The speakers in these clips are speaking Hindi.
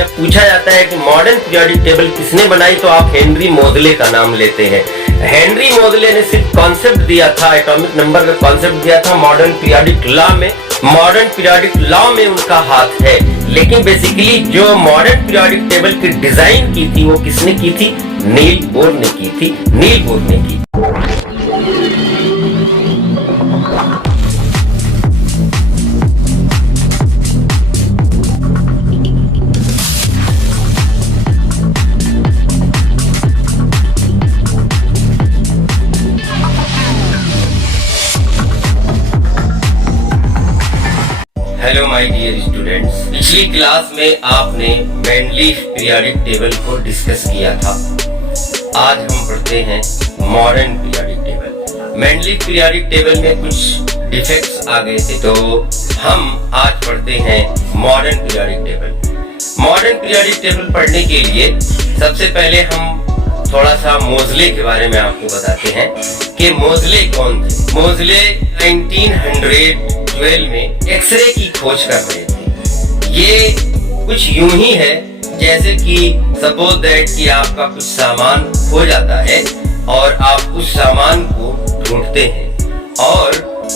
जब पूछा जाता है कि मॉडर्न पीरियोडिक टेबल किसने बनाई, तो आप हेनरी मोजले का नाम लेते हैं। हेनरी मोजले ने सिर्फ कॉन्सेप्ट दिया था, एटॉमिक नंबर का कॉन्सेप्ट दिया था मॉडर्न पीरियोडिक लॉ में। मॉडर्न पीरियोडिक लॉ में उनका हाथ है, लेकिन बेसिकली जो मॉडर्न पीरियोडिक टेबल की डिजाइन की थी वो किसने की थी? नील बोर ने की थी, नील बोर ने की। हेलो माय डियर स्टूडेंट्स, पिछली क्लास में आपने मेंडलीफ पीरियोडिक टेबल को डिस्कस किया था। आज हम पढ़ते हैं modern periodic table. Mendeleev periodic table में कुछ डिफेक्ट्स आ गए थे, तो हम आज पढ़ते हैं modern periodic table. Modern periodic table पढ़ने के लिए सबसे पहले हम थोड़ा सा मोजले के बारे में आपको बताते हैं कि मोजले कौन थे। मोजले 1912 में एक्सरे की खोज कर रहे थे। ये कुछ यूं ही है जैसे कि सपोज दैट कि आपका कुछ सामान खो जाता है और आप उस सामान को ढूंढते हैं और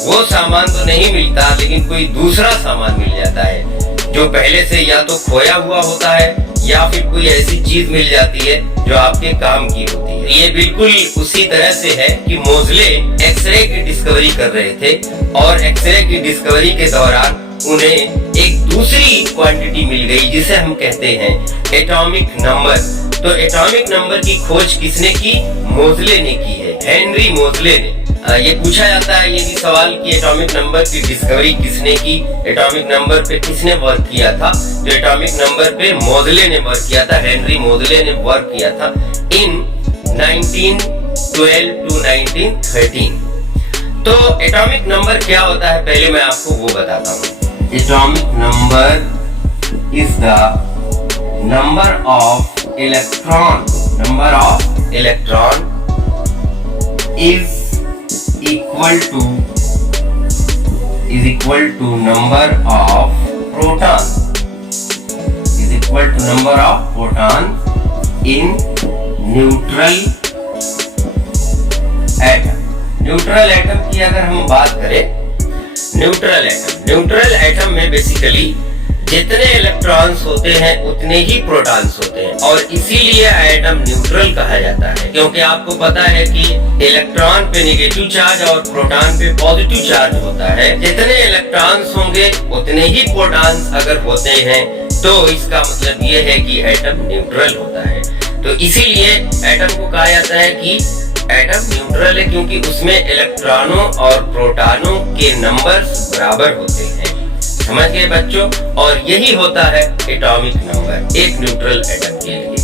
वो सामान तो नहीं मिलता, लेकिन कोई दूसरा सामान मिल जाता है जो पहले से या तो खोया हुआ होता है या फिर कोई ऐसी चीज मिल जाती है जो आपके काम की होती है। ये बिल्कुल उसी तरह से है कि मोजले एक्सरे की डिस्कवरी कर रहे थे और एक्सरे की डिस्कवरी के दौरान उन्हें एक दूसरी क्वांटिटी मिल गई जिसे हम कहते हैं एटॉमिक नंबर। तो एटॉमिक नंबर की खोज किसने की? मोजले ने की है, हेनरी मोजले ने। ये पूछा जाता है ये भी सवाल कि एटॉमिक नंबर की डिस्कवरी किसने की, एटॉमिक नंबर पे किसने वर्क किया था? जो एटॉमिक नंबर पे मोजले ने वर्क किया था, हेनरी मोजले ने वर्क किया था इन 1912 to 1913। तो एटॉमिक नंबर क्या होता है पहले मैं आपको वो बताता हूँ। Atomic number is the number of electron, number of electron is equal to number of proton, is equal to number of proton in neutral atom। Neutral atom की अगर हम बात करें, न्यूट्रल एटम में बेसिकली जितने इलेक्ट्रॉन्स होते हैं उतने ही प्रोटॉन्स होते हैं और इसीलिए एटम न्यूट्रल कहा जाता है, क्योंकि आपको पता है कि इलेक्ट्रॉन पे नेगेटिव चार्ज और प्रोटॉन पे पॉजिटिव चार्ज होता है। जितने इलेक्ट्रॉन्स होंगे उतने ही प्रोटॉन्स अगर होते हैं, तो इसका मतलब ये है कि एटम न्यूट्रल होता है। तो इसीलिए एटम को कहा जाता है कि एटम न्यूट्रल है, क्योंकि उसमें इलेक्ट्रॉनों और प्रोटॉनों के नंबर्स बराबर होते हैं। समझ गए बच्चों? और यही होता है एटॉमिक नंबर एक न्यूट्रल एटम के लिए।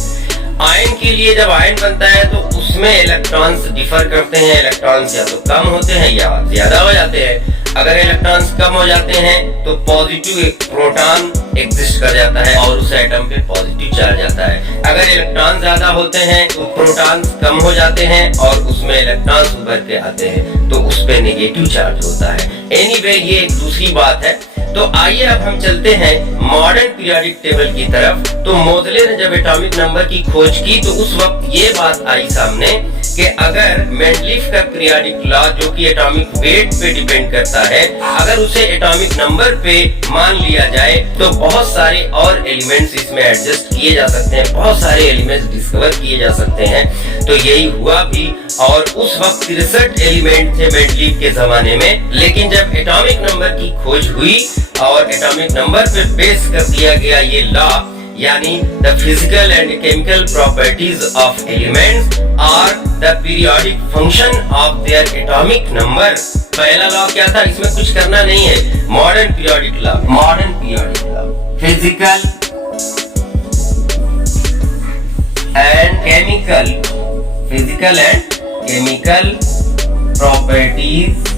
आयन के लिए जब आयन बनता है तो उसमें इलेक्ट्रॉन्स डिफर करते हैं, इलेक्ट्रॉन्स या तो कम होते हैं या ज्यादा हो जाते हैं। अगर इलेक्ट्रॉन्स कम हो जाते हैं तो पॉजिटिव एक प्रोटॉन एग्जिस्ट कर जाता है और उस एटम पे पॉजिटिव चार्ज आता है। अगर इलेक्ट्रॉन ज्यादा होते हैं तो प्रोटॉन्स कम हो जाते हैं और उसमें इलेक्ट्रॉन्स उभर के आते हैं तो उस पे नेगेटिव चार्ज होता है। एनीवे ये एक दूसरी बात है। तो आइए अब हम चलते हैं मॉडर्न पीरियोडिक टेबल की तरफ। तो मोजले ने जब एटॉमिक नंबर की खोज की तो उस वक्त ये बात आई सामने कि अगर मेंडलीफ का पीरियोडिक लॉ जो कि एटॉमिक वेट पे डिपेंड करता है, अगर उसे एटॉमिक नंबर पे मान लिया जाए तो बहुत सारे और एलिमेंट्स इसमें एडजस्ट किए जा सकते हैं, बहुत सारे एलिमेंट्स डिस्कवर किए जा सकते हैं। तो यही हुआ भी और उस वक्त 63 एलिमेंट थे मेंडलीफ के जमाने में। लेकिन जब एटॉमिक नंबर की खोज हुई और एटॉमिक नंबर पे बेस कर दिया गया ये लॉ, यानी the physical and chemical properties of elements are the periodic function of their atomic number. पहला लॉ क्या था? इसमें कुछ करना नहीं है। Modern periodic law, modern periodic law, physical and chemical properties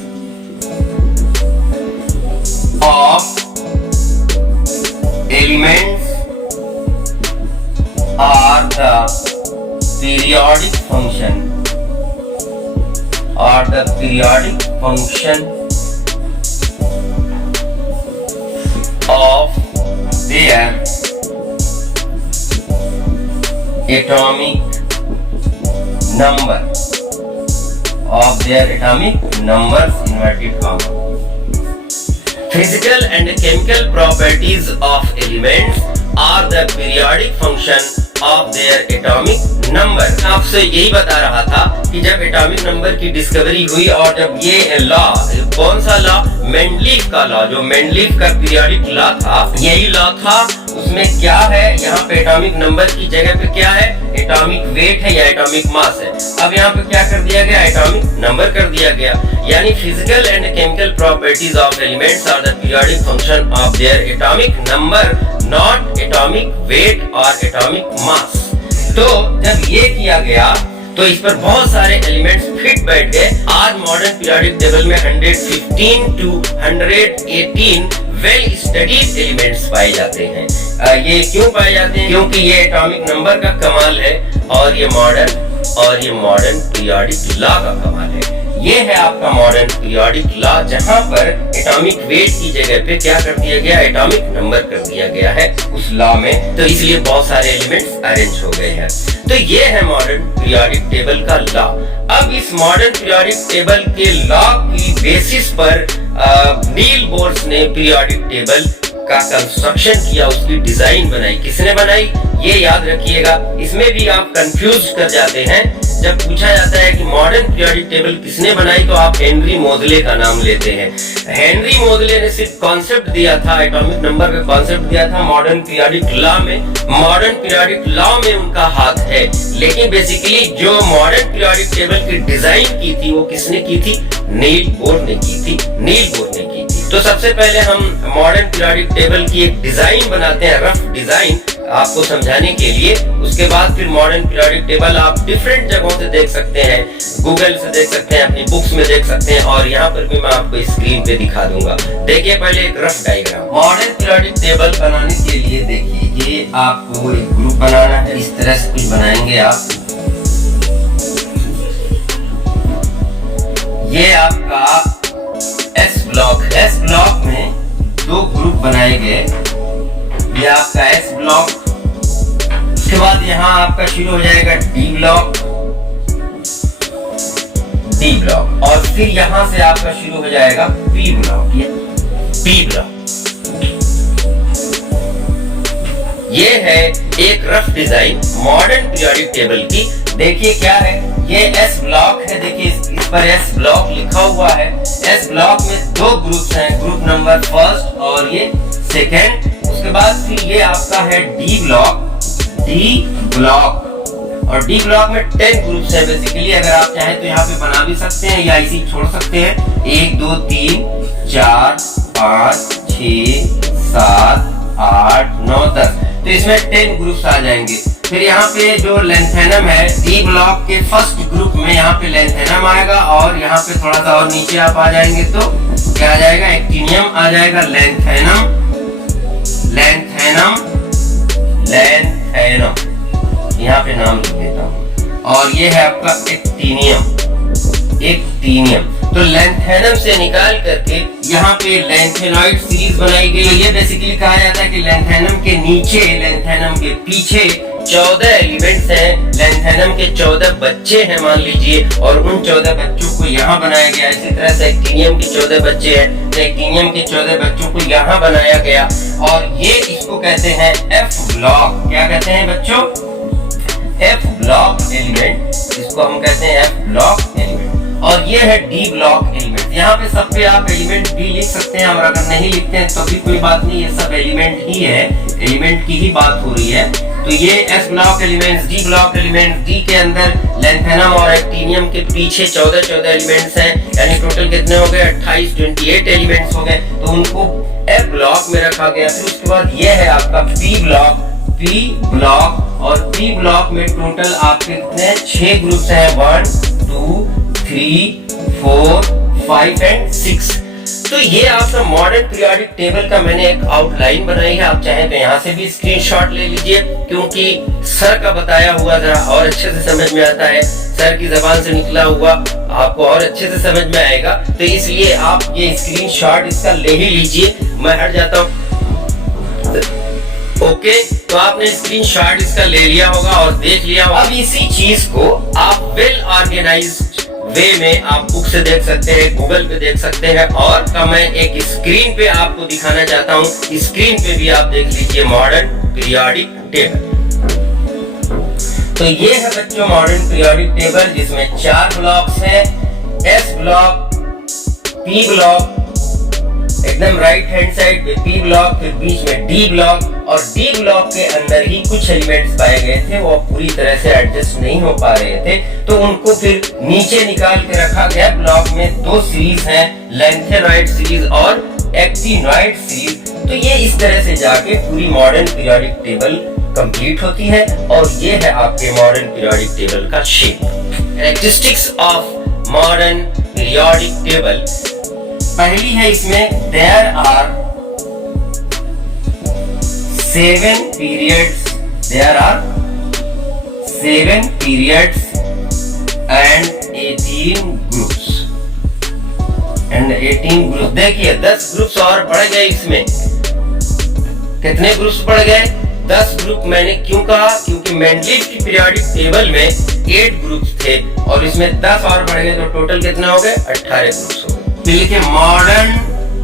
of elements are the periodic function of their atomic number of their atomic numbers inverted comma. Physical and chemical properties of elements are the periodic function of their atomic number. आपसे यही बता रहा था कि जब एटॉमिक नंबर की डिस्कवरी हुई और जब ये लॉ, कौन सा लॉ, मेंडलीफ का लॉ, जो मेंडलीफ का पीरियोडिक लॉ था, यही लॉ था, उसमें क्या है, यहाँ पे एटॉमिक नंबर की जगह पे क्या है, एटॉमिक वेट है या एटॉमिक मास है। अब यहाँ पे क्या कर दिया गया, एटॉमिक नंबर कर दिया गया। यानी physical and chemical properties of elements are the periodic function of their atomic number, not atomic weight और एटॉमिक मास। तो जब ये किया गया तो इस पर बहुत सारे एलिमेंट्स फिट बैठ गए। आज मॉडर्न पीरियोडिक टेबल में 115 to 118 वेल स्टडीड एलिमेंट्स पाए जाते हैं। ये क्यों पाए जाते हैं? क्योंकि ये एटॉमिक नंबर का कमाल है और ये मॉडर्न पीरियोडिक लॉ का कमाल है। ये है आपका मॉडर्न पीरियोडिक लॉ, जहां पर एटॉमिक वेट की जगह पे क्या कर दिया गया, एटॉमिक नंबर कर दिया गया है उस लॉ में। तो इसलिए बहुत सारे एलिमेंट्स अरेंज हो गए हैं। तो ये है मॉडर्न पीरियोडिक टेबल का लॉ। अब इस मॉडर्न पीरियोडिक टेबल के लॉ की बेसिस पर नील बोर्स ने पीरियोडिक टेबल का कंस्ट्रक्शन किया, उसकी डिजाइन बनाई। किसने बनाई, ये याद रखिएगा। इसमें भी आप कंफ्यूज कर जाते हैं। जब पूछा जाता है कि मॉडर्न पीरियोडिक टेबल किसने बनाई, तो आप हेनरी मोदले का नाम लेते हैं। हेनरी मोदले ने सिर्फ कॉन्सेप्ट दिया था, एटॉमिक नंबर का कॉन्सेप्ट दिया था मॉडर्न पीरियोडिक लॉ में। मॉडर्न पीरियोडिक लॉ में उनका हाथ है, लेकिन बेसिकली जो मॉडर्न पीरियोडिक टेबल की डिजाइन की थी वो किसने की थी, नील बोर ने की थी। तो सबसे पहले हम मॉडर्न पीरियोडिक टेबल की एक डिजाइन बनाते हैं, रफ डिजाइन, आपको समझाने के लिए। उसके बाद फिर मॉडर्न पीरियोडिक टेबल आप डिफरेंट जगहों से देख सकते हैं, गूगल से देख सकते हैं, अपनी बुक्स में देख सकते हैं, और यहाँ पर भी मैं आपको स्क्रीन पे दिखा दूंगा। देखिए पहले एक rough diagram modern periodic table बनाने के लिए। देखिए ये आपको एक ग्रुप बनाना है, इस तरह से कुछ बनाएंगे आप। ये आपका एस ब्लॉक, एस ब्लॉक में दो ग्रुप बनाए गए। ये आपका एस ब्लॉक, उसके बाद यहाँ आपका शुरू हो जाएगा डी ब्लॉक, और फिर यहाँ से आपका शुरू हो जाएगा पी ब्लॉक, पी ब्लॉक। ये है एक rough design modern periodic table की। देखिए क्या है, ये एस ब्लॉक है। देखिए इस पर एस ब्लॉक लिखा हुआ है। एस ब्लॉक में दो ग्रुप्स हैं, ग्रुप नंबर फर्स्ट और ये सेकेंड। उसके बाद फिर ये आपका है डी ब्लॉक, और डी ब्लॉक में 10 ग्रुप्स हैं बेसिकली। अगर आप चाहें तो यहाँ पे बना भी सकते हैं या इसी छोड़ सकते हैं। 1 2 3 4 5 6 7 8 9 10, तो इसमें 10 ग्रुप्स आ जाएंगे। फिर यहाँ पे जो लेंथेनम है, डी ब्लॉक के फर्स्ट ग्रुप में यहाँ पे लेंथेनम आएगा, और यहाँ पे थोड़ा सा और नीचे आप आ जाएंगे तो क्या आ जाएगा, एक्टिनियम आ जाएगा। लेंथेनम, यहाँ पे नाम लिख देता हूँ। और ये है आपका एक्टिनियम। तो लेंथेनम से निकाल करके यहाँ पे लेंथेनॉइड सीरीज बनाई गई। ये बेसिकली कहा जाता है कि लेंथेनम के नीचे, लेंथेनम के पीछे 14 एलिमेंट्स हैं। लेंथेनम के 14 बच्चे हैं मान लीजिए, और उन 14 बच्चों को यहाँ बनाया गया। इसी तरह से एक्टिनियम के 14 बच्चे हैं, तो एक्टिनियम के 14 बच्चों को यहाँ बनाया गया। और ये इसको कहते हैं एफ ब्लॉक। क्या कहते हैं बच्चों, एफ ब्लॉक एलिमेंट, इसको हम कहते हैं एफ ब्लॉक एलिमेंट। और ये है डी ब्लॉक एलिमेंट। यहाँ पे सब पे आप एलिमेंट भी लिख सकते हैं, और अगर नहीं लिखते हैं तो भी कोई बात नहीं, ये सब एलिमेंट ही है, एलिमेंट की ही बात हो रही है। तो ये S block elements, D block elements, D के अंदर लेंथेनम और एक्टिनियम के पीछे 14 एलिमेंट्स हैं, यानी टोटल कितने हो गए, 28 एलिमेंट्स हो गए। तो उनको एफ ब्लॉक में रखा गया। फिर उसके बाद ये है आपका पी ब्लॉक, और पी ब्लॉक में टोटल आपके कितने 6 ग्रुप्स हैं, 1 2 3 4 5 एंड 6। तो ये आपका मॉडर्न पीरियोडिक टेबल का मैंने एक आउटलाइन बनाई है। आप चाहें तो यहाँ से भी स्क्रीनशॉट ले लीजिए, क्योंकि सर का बताया हुआ जरा और अच्छे से समझ में आता है। सर की जबान से निकला हुआ आपको और अच्छे से समझ में आएगा, तो इसलिए आप ये स्क्रीनशॉट इसका ले ही लीजिए। मैं हट जाता हूँ। ओके, तो आपने स्क्रीनशॉट इसका ले लिया होगा और देख लिया होगा। अब इसी चीज को आप वेल ऑर्गेनाइज्ड वे में आप बुक से देख सकते हैं, गूगल पे देख सकते हैं, और मैं एक स्क्रीन पे आपको दिखाना चाहता हूँ। स्क्रीन पे भी आप देख लीजिए मॉडर्न पीरियोडिक टेबल। तो ये है बच्चों मॉडर्न पीरियोडिक टेबल, जिसमें 4 ब्लॉक्स हैं। एस ब्लॉक, पी ब्लॉक, एकदम राइट हैंड साइड पे पी ब्लॉक, फिर बीच में डी ब्लॉक, और डी ब्लॉक के अंदर ही कुछ एलिमेंट्स पाए गए थे, वो पूरी तरह से एडजस्ट नहीं हो पा रहे थे, तो उनको फिर नीचे निकाल के रखा गया। ब्लॉक में 2 सीरीज हैं, लैंथेनॉइड सीरीज और एक्टिनॉइड सीरीज। तो ये इस तरह से जाके पूरी मॉडर्न पीरियोडिक टेबल कंप्लीट होती है, और ये है आपके मॉडर्न पीरियोडिक टेबल का shape. Characteristics of modern periodic table, पहली है इसमें there are 7 periods, there are 7 periods and 18 groups and 18 groups। देखिए 10 ग्रुप्स और बढ़ गए इसमें। कितने ग्रुप्स बढ़ गए? 10 ग्रुप। मैंने क्यों कहा? क्योंकि मेंडलीव की पीरियोडिक टेबल में 8 ग्रुप्स थे और इसमें 10 और बढ़ गए, तो टोटल कितने हो गए? 18 ग्रुप्स हो गए। तो लिखे modern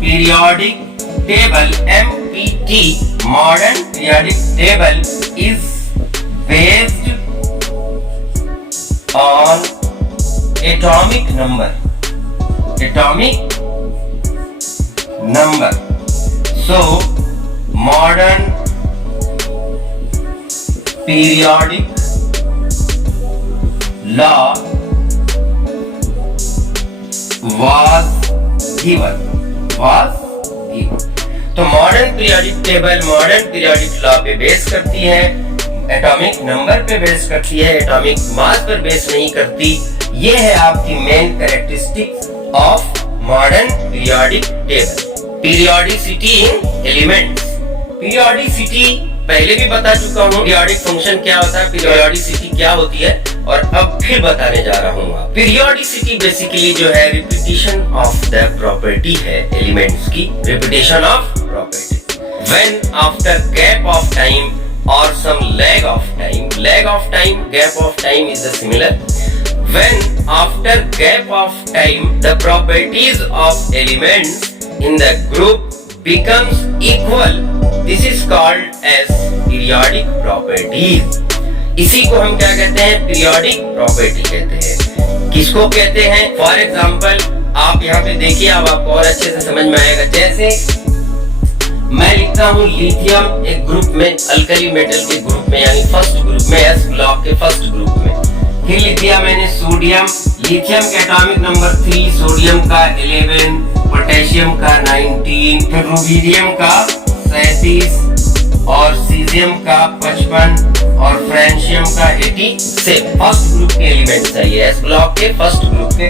periodic table MPT, modern periodic table is based on atomic number, so modern periodic law was given। तो modern periodic table modern periodic law पे बेस करती है, एटॉमिक नंबर पे बेस करती है, एटॉमिक मास पर बेस नहीं करती। ये है आपकी main characteristics of modern periodic table. Periodicity in elements. Periodicity पहले भी बता चुका हूँ, पीरियोडिक फंक्शन क्या होता है, पीरियोडिसिटी क्या होती है, और अब फिर बताने जा रहा हूँ। पीरियोडिसिटी बेसिकली जो है रिपीटिशन ऑफ द प्रॉपर्टी है एलिमेंट्स की, repetition of property. When after gap of time or some lag of time, gap of time is the similar. When after gap of time the properties of elements in the group becomes equal, this is called as periodic properties। इसी को हम क्या कहते हैं? पीरियोडिक प्रॉपर्टी कहते हैं। किसको कहते हैं? फॉर एग्जाम्पल आप यहाँ पे देखिए, अब आपको और अच्छे से समझ में आएगा। जैसे मैं लिखता हूँ लिथियम एक ग्रुप में, अल्कली मेटल के ग्रुप में, यानी फर्स्ट ग्रुप में, एस ब्लॉक के फर्स्ट ग्रुप में। फिर लिख दिया मैंने सोडियम, लिथियम के एटॉमिक नंबर 3, सोडियम का 11, पोटेशियम का 19, फिर रुबीडियम का 37 और सीजियम का 55 और फ्रेंशियम का 87। फर्स्ट ग्रुप के एलिमेंट्स है ये, एस ब्लॉक के फर्स्ट ग्रुप के।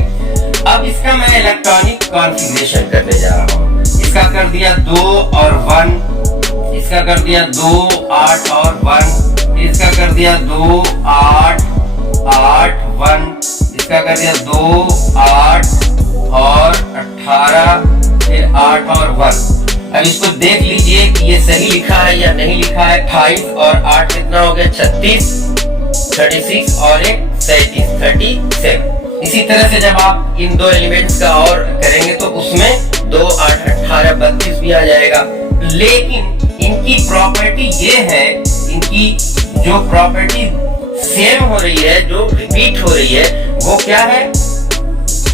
अब इसका मैं इलेक्ट्रॉनिक कॉन्फ़िगरेशन करने जा रहा हूँ। इसका कर दिया 2 और 1, इसका कर दिया 2 8 और 1, इसका कर दिया 2 8 8 1, इसका कर दिया 2 8 और 18, फिर 8 और 1। अब इसको देख लीजिए कि ये सही लिखा है या नहीं लिखा है। 28 और 8 कितना हो गया? 36, 36 और 1 37, 37। इसी तरह से जब आप इन दो एलिमेंट्स का और करेंगे तो उसमें 2 8 18 32 भी आ जाएगा। लेकिन इनकी प्रॉपर्टी ये है, इनकी जो प्रॉपर्टी सेम हो रही है, जो रिपीट हो रही है, वो क्या है?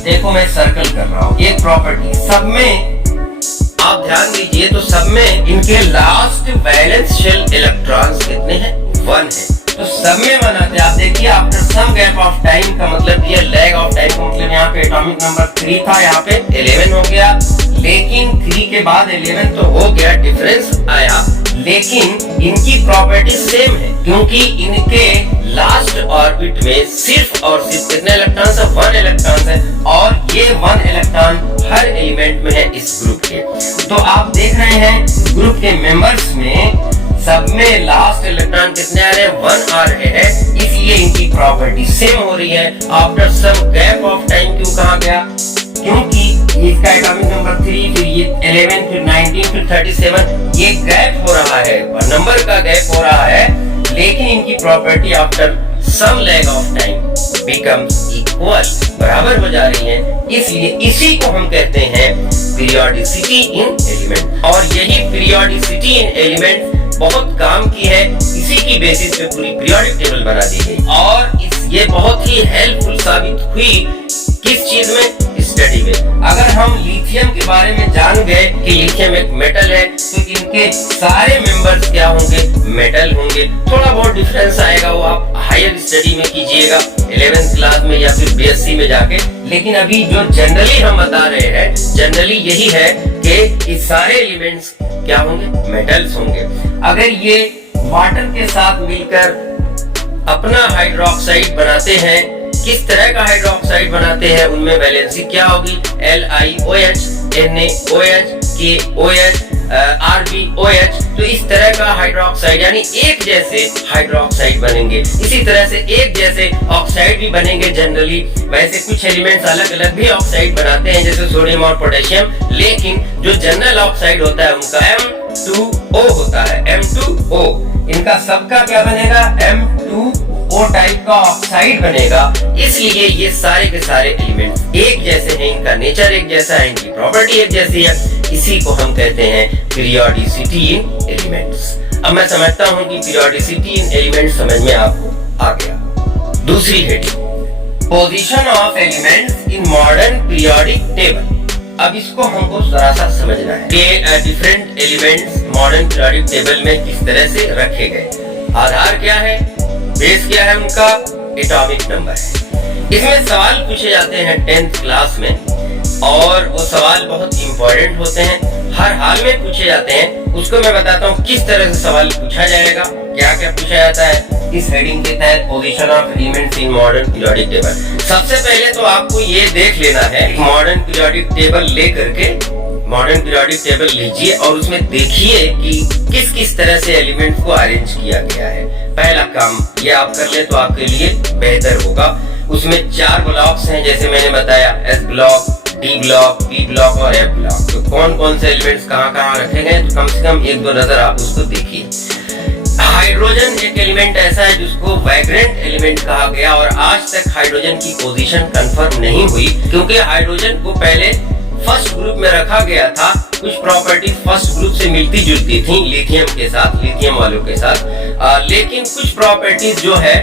देखो मैं सर्कल कर रहा हूँ। एक प्रॉपर्टी सब में आप ध्यान दीजिए, तो सब में इनके लास्ट वैलेंस शेल इलेक्ट्रॉन्स कितने हैं? 1 है। तो सब में बनाते आप देखिए, after some gap of time का मतलब ये लैग ऑफ टाइम का मतलब यहाँ पे एटॉमिक नंबर 3 था, यहाँ पे 11 हो गया। लेकिन 3 के बाद 11 तो हो गया, डिफरेंस आया, लेकिन इनकी प्रॉपर्टी सेम है, क्योंकि इनके लास्ट ऑर्बिट में सिर्फ और सिर्फ कितने इलेक्ट्रॉन्स है? 1 इलेक्ट्रॉन है, और ये 1 इलेक्ट्रॉन हर एलिमेंट में है इस ग्रुप के। तो आप देख रहे हैं ग्रुप के मेंबर्स में सब में लास्ट इलेक्ट्रॉन कितने आ रहे हैं? 1 आ रहे हैं, इसलिए इनकी प्रॉपर्टी सेम हो रही है। After some gap of time क्यों कहा गया? क्योंकि इसका एटॉमिक नंबर 3, फिर ये 11, फिर 19, फिर 37, ये गैप हो रहा है, नंबर का गैप हो रहा है, लेकिन इनकी property after some lag of time becomes equal, बराबर हो जा रही हैं। इसलिए इसी को हम कहते हैं पीरियोडिसिटी इन एलिमेंट, और यही पीरियोडिसिटी इन एलिमेंट बहुत काम की है। इसी की बेसिस पे पूरी पीरियोडिक टेबल बना दी गई, और ये बहुत ही हेल्पफुल साबित हुई किस चीज में, स्टडी में। अगर हम लिथियम के बारे में जान गए कि लिथियम एक मेटल है, तो इनके सारे मेंबर्स क्या होंगे, मेटल होंगे। थोड़ा बहुत डिफरेंस आएगा, वो आप हायर स्टडी में कीजिएगा, 11th क्लास में या फिर बीएससी में जाके। लेकिन अभी जो जनरली हम बता रहे हैं, जनरली यही है कि इस सारे एलिमेंट्स क्या होंगे, मेटल्स होंगे। अगर ये वाटर के साथ मिलकर अपना हाइड्रोक्साइड बनाते हैं, किस तरह का हाइड्रोक्साइड बनाते हैं, उनमें वैलेंसी क्या होगी, LiOH, NaOH, KOH, RbOH। तो इस तरह का हाइड्रोक्साइड यानी एक जैसे हाइड्रोक्साइड बनेंगे। इसी तरह से एक जैसे ऑक्साइड भी बनेंगे जनरली। वैसे कुछ एलिमेंट्स अलग अलग भी ऑक्साइड बनाते हैं, जैसे सोडियम और पोटेशियम, लेकिन जो जनरल ऑक्साइड होता है उनका M2O होता है, M2O। इनका सबका क्या बनेगा, M2O टाइप का ऑक्साइड बनेगा। इसलिए ये सारे के सारे एलिमेंट एक जैसे हैं, इनका नेचर एक जैसा है, इनकी प्रॉपर्टी एक जैसी है। इसी को हम कहते हैं पीरियोडिसिटी इन एलिमेंट्स। अब मैं समझता हूं कि पीरियोडिसिटी इन एलिमेंट्स समझ में आपको आ गया। दूसरी heading, position of elements in modern periodic table. अब इसको हमको जरा सा समझना है कि different elements modern periodic table में किस तरह से रखे गए। आधार क्या है, बेस क्या है, उनका एटॉमिक नंबर है। इसमें सवाल पूछे जाते हैं 10th क्लास में, और वो सवाल बहुत इंपॉर्टेंट होते हैं, हर हाल में पूछे जाते हैं। उसको मैं बताता हूँ किस तरह से सवाल पूछा जाएगा, क्या क्या पूछा जाता है इस हेडिंग के तहत, position of elements in modern periodic table. सबसे पहले तो आपको ये देख लेना है, मॉडर्न पीरियोडिक टेबल लेकर के मॉडर्न पीरियोडिक टेबल लीजिए और उसमें देखिए कि किस किस तरह से एलिमेंट्स को अरेंज किया गया है। पहला काम ये आप कर ले तो आपके लिए बेहतर होगा। उसमें 4 ब्लॉक्स हैं, जैसे मैंने बताया, S block, D block, P block और F ब्लॉक। तो कौन कौन से एलिमेंट्स कहाँ कहाँ रखे गए, तो कम से कम 1-2 नजर आप उसको देखिए। हाइड्रोजन एक एलिमेंट ऐसा है जिसको वैग्रेंट एलिमेंट कहा गया, और आज तक हाइड्रोजन की पोजीशन कंफर्म नहीं हुई, क्योंकि हाइड्रोजन को पहले फर्स्ट ग्रुप में रखा गया था। कुछ प्रॉपर्टीज फर्स्ट ग्रुप से मिलती जुलती थी लिथियम के साथ, लिथियम वालों के साथ, लेकिन कुछ प्रॉपर्टीज जो है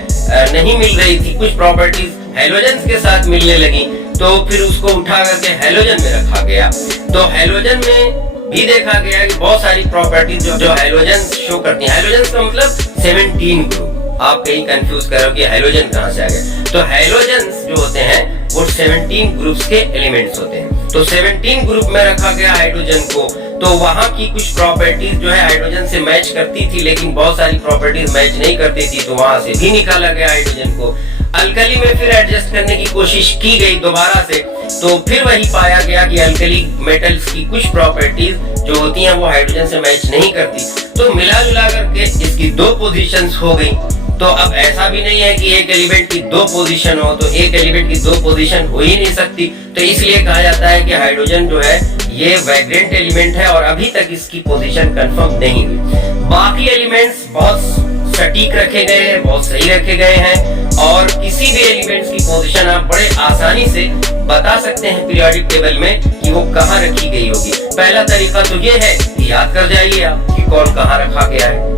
नहीं मिल रही थी। कुछ प्रॉपर्टीज हैलोजन के साथ मिलने लगी, तो फिर उसको उठा करके हैलोजन में रखा गया। तो हैलोजन में भी देखा गया कि बहुत सारी प्रॉपर्टीज जो हैलोजन शो करती हैं। हैलोजन का मतलब 17 ग्रुप। आप कहीं कंफ्यूज करो कि हैलोजन कहां से आ गया, तो हैलोजन्स जो होते हैं वो 17 ग्रुप्स के एलिमेंट्स होते हैं। तो 17 ग्रुप में रखा गया हाइड्रोजन को, तो वहां की कुछ प्रॉपर्टीज जो है हाइड्रोजन से मैच करती थी, लेकिन बहुत सारी प्रॉपर्टीज मैच नहीं करती थी, तो वहां से भी निकाला गया हाइड्रोजन को। अल्कली में फिर एडजस्ट करने की कोशिश की गई दोबारा से, तो फिर वही पाया गया कि अल्कली मेटल्स की कुछ प्रॉपर्टीज जो होती हैं वो हाइड्रोजन से मैच नहीं करती। तो मिला जुला करके इसकी 2 पोजीशंस हो गई। तो अब ऐसा भी नहीं है कि एक एलिमेंट की 2 पोजीशन हो, तो एक एलिमेंट की 2 पोजीशन हो ही नहीं सकती। तो इसलिए कहा जाता है कि हाइड्रोजन जो है ये वैग्रेंट एलिमेंट है, और अभी तक इसकी पोजीशन कंफर्म नहीं हुई। बाकी एलिमेंट्स बहुत सटीक रखे गए हैं, बहुत सही रखे गए हैं, और किसी भी एलिमेंट्स की पोजीशन आप बड़े आसानी से बता सकते हैं पीरियोडिक टेबल में कि वो कहाँ रखी गई होगी। पहला तरीका तो ये है कि याद कर जाइए आप कि कौन कहाँ रखा गया है।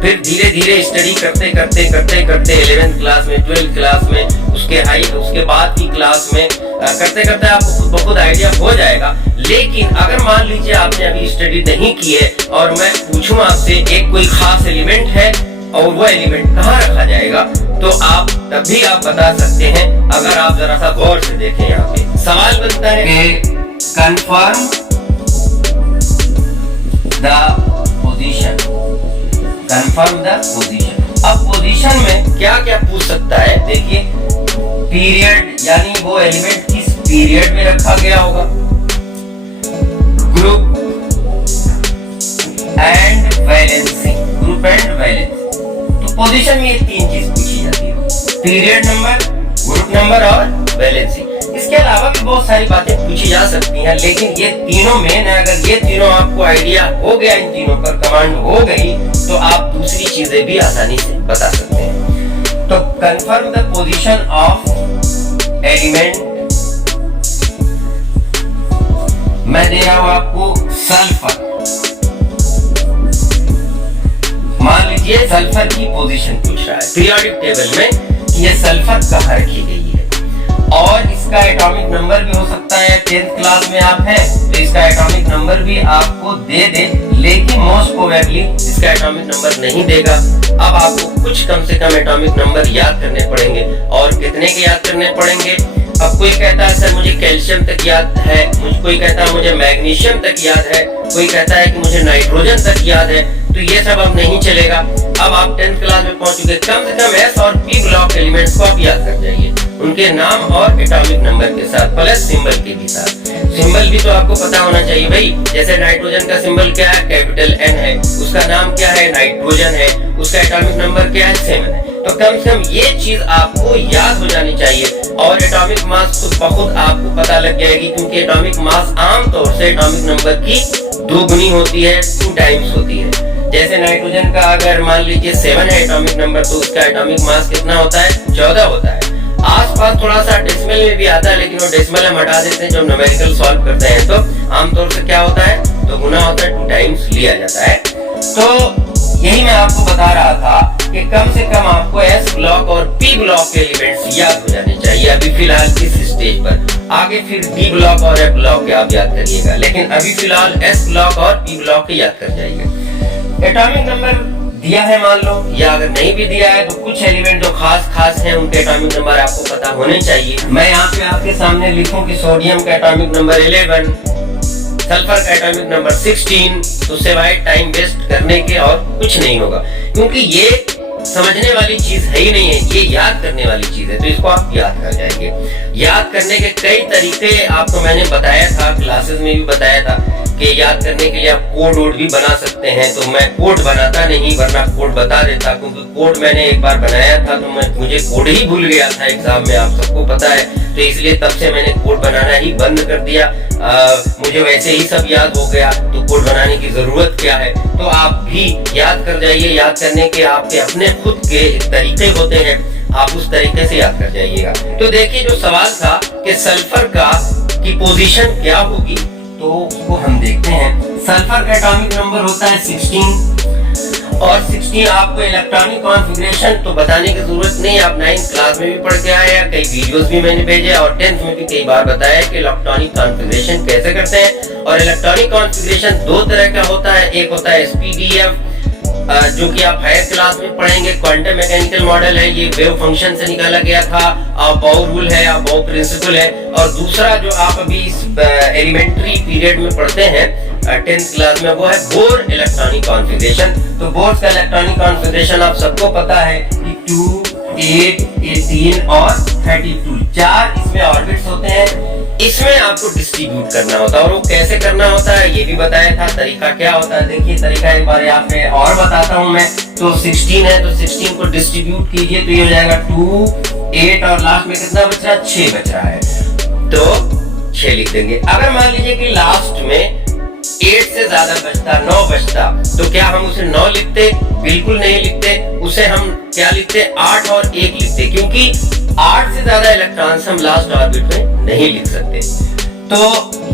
फिर धीरे धीरे स्टडी करते करते 11th क्लास में, 12th क्लास में, उसके बाद की क्लास में करते करते आपको खुद ब खुद आइडिया हो जाएगा। लेकिन अगर मान लीजिए आपने अभी स्टडी नहीं की है और मैं पूछूं आपसे एक कोई खास एलिमेंट है और वो एलिमेंट कहाँ रखा जाएगा, तो आप तब भी आप बता सकते हैं अगर आप जरा सा गौर से देखें। यहाँ पे सवाल बनता है कि confirm the position, confirm the position. अब पोजीशन में क्या क्या पूछ सकता है, देखिए पीरियड, यानी वो एलिमेंट किस पीरियड में रखा गया होगा, group and valency, group and valency. तो पोजीशन में ये 3 चीज पूछी जाती है, पीरियड नंबर, ग्रुप नंबर और वैलेंसी। इसके अलावा भी बहुत सारी बातें पूछी जा सकती हैं, लेकिन ये तीनों मेन है। अगर ये तीनों आपको आइडिया हो गया, इन तीनों पर कमांड हो गई, तो आप दूसरी चीजें भी आसानी से बता सकते हैं। तो confirm the position of element, मैं दे रहा हूं आपको सल्फर। मान लीजिए सल्फर की पोजीशन पूछ रहा है पीरियोडिक टेबल में, ये सल्फर कहाँ रखी गई है, और इसका एटॉमिक नंबर भी हो सकता है। 10th क्लास में आप हैं तो इसका एटॉमिक नंबर भी आपको दे दे, लेकिन मोस्ट प्रोबेबली इसका एटॉमिक नंबर नहीं देगा। अब आपको कुछ कम से कम एटॉमिक नंबर याद करने पड़ेंगे, और कितने के याद करने पड़ेंगे। अब कोई कहता है सर मुझे कैल्शियम तक याद है, कोई कहता है मुझे मैग्नीशियम तक याद है, कोई कहता है कि मुझे नाइट्रोजन तक याद है। तो ये सब अब नहीं चलेगा। अब आप 10th क्लास में पहुंच चुके, कम से कम एस और पी ब्लॉक एलिमेंट्स को आप याद कर जाइए, उनके नाम और एटॉमिक नंबर के साथ, प्लस सिंबल के भी साथ। सिंबल भी तो आपको पता होना चाहिए भाई। जैसे नाइट्रोजन का सिंबल क्या है, कैपिटल N है, उसका नाम क्या है, नाइट्रोजन है, उसका एटॉमिक नंबर क्या है, 7 है। तो कम से कम ये चीज आपको याद हो जानी चाहिए, और एटॉमिक मास खुद ब खुद आपको पता लग जाएगी, क्योंकि एटॉमिक मास आमतौर से एटॉमिक नंबर की 2 गुनी होती है, 2 टाइम्स होती है। जैसे नाइट्रोजन का अगर मान लीजिए 7 है एटॉमिक नंबर, तो उसका एटॉमिक मास कितना होता है, 14 होता है। आसपास थोड़ा सा डेसिमल में भी आता है, लेकिन वो डेसिमल हम हटा देते हैं जब न्यूमेरिकल सॉल्व करते हैं। तो आमतौर से क्या होता है, 2 गुना होता है, 2 टाइम्स लिया जाता है। तो यही मैं आपको बता रहा था कि कम से कम आपको एस ब्लॉक और पी ब्लॉक के एलिमेंट्स याद हो जाने चाहिए अभी फिलहाल इस स्टेज पर। आगे फिर डी ब्लॉक और एफ ब्लॉक के आप याद करिएगा, लेकिन अभी फिलहाल एस ब्लॉक और पी ब्लॉक के याद कर जाइएगा। एटॉमिक नंबर दिया है मान लो, या अगर नहीं भी दिया है तो कुछ एलिमेंट जो खास हैं उनके एटॉमिक नंबर आपको पता होने चाहिए। मैं यहाँ पे आपके सामने लिखूं कि सोडियम का एटॉमिक नंबर 11, सल्फर का एटॉमिक नंबर 16, तो सिवाय टाइम वेस्ट करने के और कुछ नहीं होगा, क्योंकि ये समझने वाली चीज है ही नहीं है, ये याद करने वाली चीज है। तो इसको आप याद कर जाएंगे। याद करने के कई तरीके आपको मैंने बताया था, क्लासेस में भी बताया था कि याद करने के लिए आप कोड वोड भी बना सकते हैं। तो मैं कोड बनाता नहीं, वरना कोड बता देता, क्योंकि कोड मैंने एक बार बनाया था तो मुझे कोड ही भूल गया था एग्जाम में, आप सबको पता है। तो इसलिए तब से मैंने कोड बनाना ही बंद कर दिया। मुझे वैसे ही सब याद हो गया, तो कोड बनाने की जरूरत क्या है। तो आप भी याद कर जाइए। याद करने के आपके अपने खुद के तरीके होते हैं, आप उस तरीके से याद कर जाइएगा। तो देखिए जो सवाल था कि सल्फर की पोजीशन क्या होगी, तो उसको हम देखते हैं। सल्फर का एटॉमिक नंबर होता है 16, और 16 आपको इलेक्ट्रॉनिक कॉन्फ़िगरेशन तो बताने की जरूरत नहीं, आप 9th क्लास में भी पढ़ के आए हैं, कई वीडियोस भी मैंने भेजे, और 10th में भी कई बार बताया कि इलेक्ट्रॉनिक कॉन्फ़िगरेशन कैसे करते हैं। और इलेक्ट्रॉनिक कॉन्फ़िगरेशन 2 तरह का होता है, एक होता है SPDF, जो कि आप हायर क्लास में पढ़ेंगे, क्वांटम मैकेनिकल मॉडल है, ये वेव फंक्शन से निकाला गया था, बाउ रूल है, बाउ प्रिंसिपल है। और दूसरा जो आप अभी इस एलिमेंट्री पीरियड में पढ़ते हैं 10th क्लास में, वो है बोर इलेक्ट्रॉनिक कॉन्फ़िगरेशन। तो बोर का इलेक्ट्रॉनिक कॉन्फ़िगरेशन आप सबको पता है कि 2, 8, 18 और 32 4 इसमें ऑर्बिट्स होते हैं। इसमें आपको डिस्ट्रीब्यूट करना होता है, और वो कैसे करना होता है ये भी बताया था। तरीका क्या होता है, देखिए तरीका एक बार यहाँ पे और बताता हूँ मैं। तो 16 है, तो 16 को डिस्ट्रीब्यूट कीजिए, तो ये हो जाएगा 2, 8 और लास्ट में कितना बच रहा है, 6 बच रहा है, तो 6 लिख देंगे। अगर मान लीजिए कि लास्ट में 8 से ज्यादा बचता, 9 बचता, तो क्या हम उसे 9 लिखते? बिल्कुल नहीं लिखते। उसे हम क्या लिखते, 8 और 1 लिखते, क्योंकि 8 से ज्यादा इलेक्ट्रॉन्स हम लास्ट ऑर्बिट में नहीं लिख सकते। तो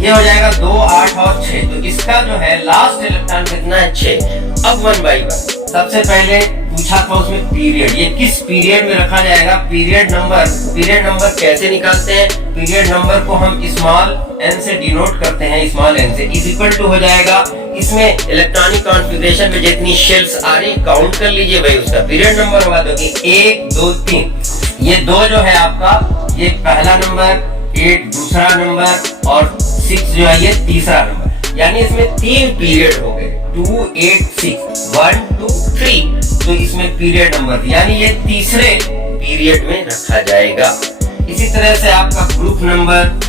ये हो जाएगा 2, 8 और 6। तो इसका जो है लास्ट इलेक्ट्रॉन कितना है, 6। अब 1 by 1 सबसे पहले पूछा था उसमें पीरियड, ये किस पीरियड में रखा जाएगा, पीरियड नंबर कैसे निकालते हैं? पीरियड नंबर को हम स्मॉल n से डिनोट करते हैं, स्मॉल n से, इज इक्वल टू हो जाएगा, इसमें इलेक्ट्रॉनिक कॉन्फ़िगरेशन में जितनी शेल्स आ रही काउंट कर लीजिए भाई, उसका पीरियड नंबर होगा। तो 1, 2, 3, ये 2 जो है आपका, ये पहला नंबर, 8 दूसरा नंबर, और 6 जो है ये तीसरा नंबर। यानी इसमें 3 पीरियड हो गए, 2, 8, 6, 1, 2, 3। तो इसमें पीरियड नंबर, यानी ये तीसरे पीरियड में रखा जाएगा। इसी तरह से आपका group number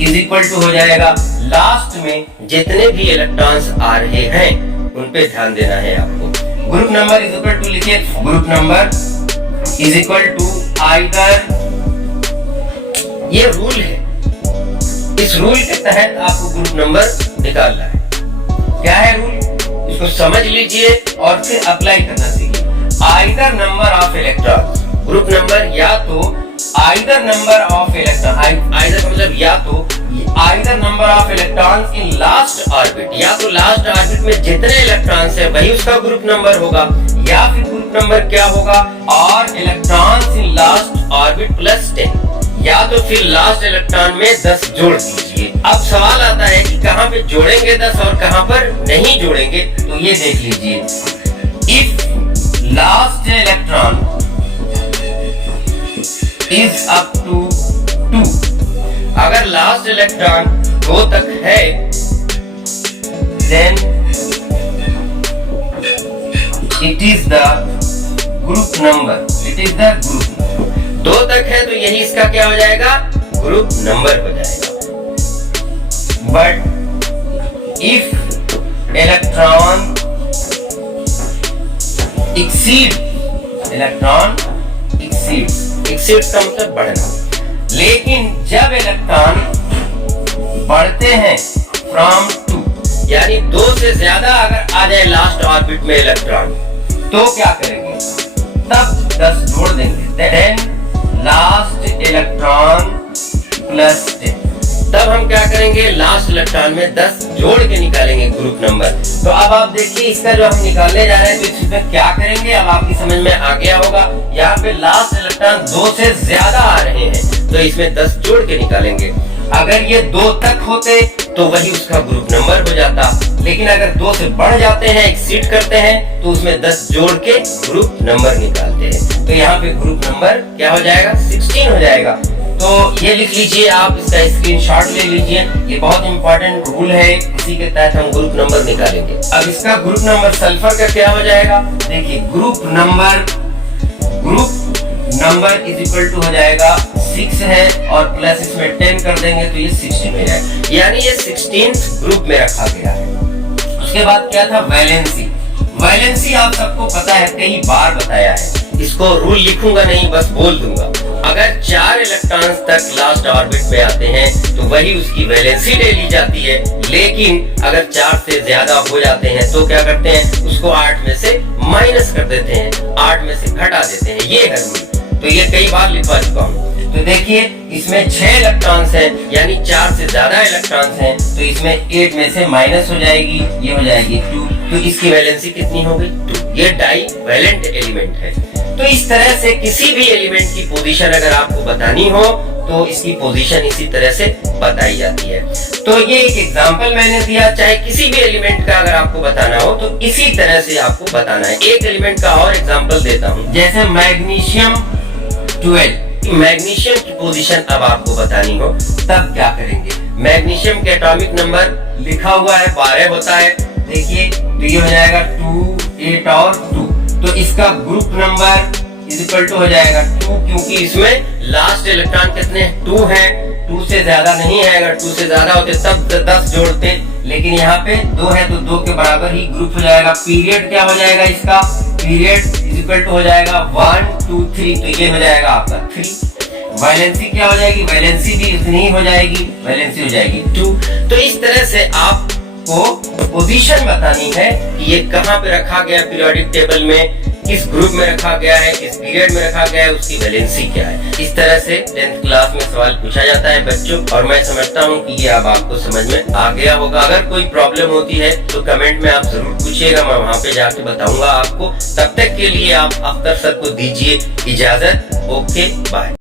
is equal to हो जाएगा, लास्ट में जितने भी इलेक्ट्रॉन्स आ रहे हैं उन पे ध्यान देना है आपको। Group number is equal to लिखिए, group number is equal to either ये रूल है, इस रूल के तहत आपको ग्रुप नंबर निकालना है। क्या है रूल, इसको समझ लीजिए और फिर अप्लाई करना सीखिए। Either number of electrons, group number या तो either number of electron, either का मतलब या तो either number of electrons in last orbit, या तो लास्ट ऑर्बिट में जितने इलेक्ट्रॉन्स है वही उसका ग्रुप नंबर होगा, या फिर ग्रुप नंबर क्या होगा, और electrons in last orbit plus 10, या तो फिर लास्ट इलेक्ट्रॉन में 10 जोड़ दीजिए। अब सवाल आता है कि कहां पे जोड़ेंगे 10 और कहां पर नहीं जोड़ेंगे, तो ये देख लीजिए। If last electron is up to 2, अगर लास्ट इलेक्ट्रॉन 2 तक है, then it is the group number, it is the group number. 2 तक है तो यही इसका क्या हो जाएगा, ग्रुप नंबर हो जाएगा। But if electron exceed, electron exceed का मतलब बढ़ना, लेकिन जब इलेक्ट्रॉन बढ़ते हैं फ्रॉम 2, यानी 2 से ज्यादा अगर आ जाए लास्ट ऑर्बिट में इलेक्ट्रॉन, तो क्या करेंगे, तब 10 जोड़ देंगे, देन लास्ट इलेक्ट्रॉन प्लस 10, तब हम क्या करेंगे, लास्ट इलेक्ट्रॉन में 10 जोड़ के निकालेंगे ग्रुप नंबर। तो अब आप देखिए इसका जो हम निकालने जा रहे हैं, तो इसमें क्या करेंगे, अब आपकी समझ में आ गया होगा। यहाँ पे लास्ट इलेक्ट्रॉन 2 से ज्यादा आ रहे हैं तो इसमें 10 जोड़ के निकालेंगे। अगर ये 2 तक होते तो वही उसका ग्रुप नंबर हो जाता, लेकिन अगर 2 से बढ़ जाते हैं, एक्सीड करते हैं, तो उसमें 10 जोड़ के ग्रुप नंबर निकालते हैं। तो यहाँ पे ग्रुप नंबर क्या हो जाएगा, 16 हो जाएगा। तो ये लिख लीजिए आप, इसका स्क्रीनशॉट ले लीजिए, ये बहुत इंपॉर्टेंट रूल है, इसी के तहत हम ग्रुप नंबर निकालेंगे। अब इसका ग्रुप नंबर सल्फर का क्या हो जाएगा, देखिए group number is equal to हो जाएगा 6 है और प्लस इसमें 10 कर देंगे तो ये 16 हो जाएगा, यानी ये 16 ग्रुप में रखा गया है। उसके बाद क्या था, वैलेंसी। वैलेंसी आप सबको पता है, कई बार बताया है, इसको रूल लिखूंगा नहीं, बस बोल दूंगा। अगर 4 इलेक्ट्रॉन्स तक लास्ट ऑर्बिट में आते हैं तो वही उसकी वैलेंसी ले ली जाती है, लेकिन अगर 4 से ज्यादा हो जाते हैं तो क्या करते हैं, उसको 8 में से माइनस कर देते हैं, 8 में से घटा देते हैं, ये है रूल। तो ये कई बार लिखवा चुका हूँ। तो देखिए इसमें 6 इलेक्ट्रॉन्स हैं, यानी 4 से ज्यादा इलेक्ट्रॉन्स हैं, तो इसमें 8 में से माइनस हो जाएगी, ये हो जाएगी 2, तो इसकी वैलेंसी कितनी हो गई, 2। ये डाई वैलेंट एलिमेंट है। तो इस तरह से किसी भी एलिमेंट की पोजीशन अगर आपको बतानी हो तो इसकी पोजीशन इसी तरह से बताई जाती है। तो ये एक एग्जांपल मैंने दिया, चाहे किसी भी एलिमेंट का अगर आपको बताना हो तो इसी तरह से आपको बताना है। एक एलिमेंट का और एग्जांपल देता हूँ, जैसे मैग्नीशियम 12। मैग्नीशियम की पोजीशन अब आपको बतानी हो तब क्या करेंगे, मैग्नीशियम के एटॉमिक नंबर लिखा हुआ है 12 होता है, देखिए तो ये हो जाएगा 2, 8 और 2, तो इसका group number is equal to हो जाएगा 2, क्योंकि इसमें लास्ट इलेक्ट्रॉन कितने 2 हैं, 2 से ज्यादा नहीं है, अगर 2 से ज्यादा होते तब 10 जोड़ते, लेकिन यहाँ पे 2 है तो 2 के बराबर ही ग्रुप हो जाएगा। पीरियड क्या हो जाएगा, इसका पीरियड इज इक्वल टू हो जाएगा 1, 2, 3, तो ये हो जाएगा आपका 3। वैलेंसी क्या हो जाएगी, वैलेंसी भी इतनी ही हो जाएगी, वैलेंसी हो जाएगी 2। तो इस तरह से आपको पोजीशन बतानी है कि ये कहाँ पे रखा गया पीरियोडिक टेबल में, किस ग्रुप में रखा गया है, किस पीरियड में रखा गया है, उसकी वैलेंसी क्या है। इस तरह से 10th क्लास में सवाल पूछा जाता है बच्चों, और मैं समझता हूँ कि ये अब आपको समझ में आ गया होगा। अगर कोई प्रॉब्लम होती है तो कमेंट में आप जरूर पूछिएगा, मैं वहाँ पे जाके बताऊंगा आपको। तब तक के लिए आप अख्तर सर को दीजिए इजाजत। Okay bye.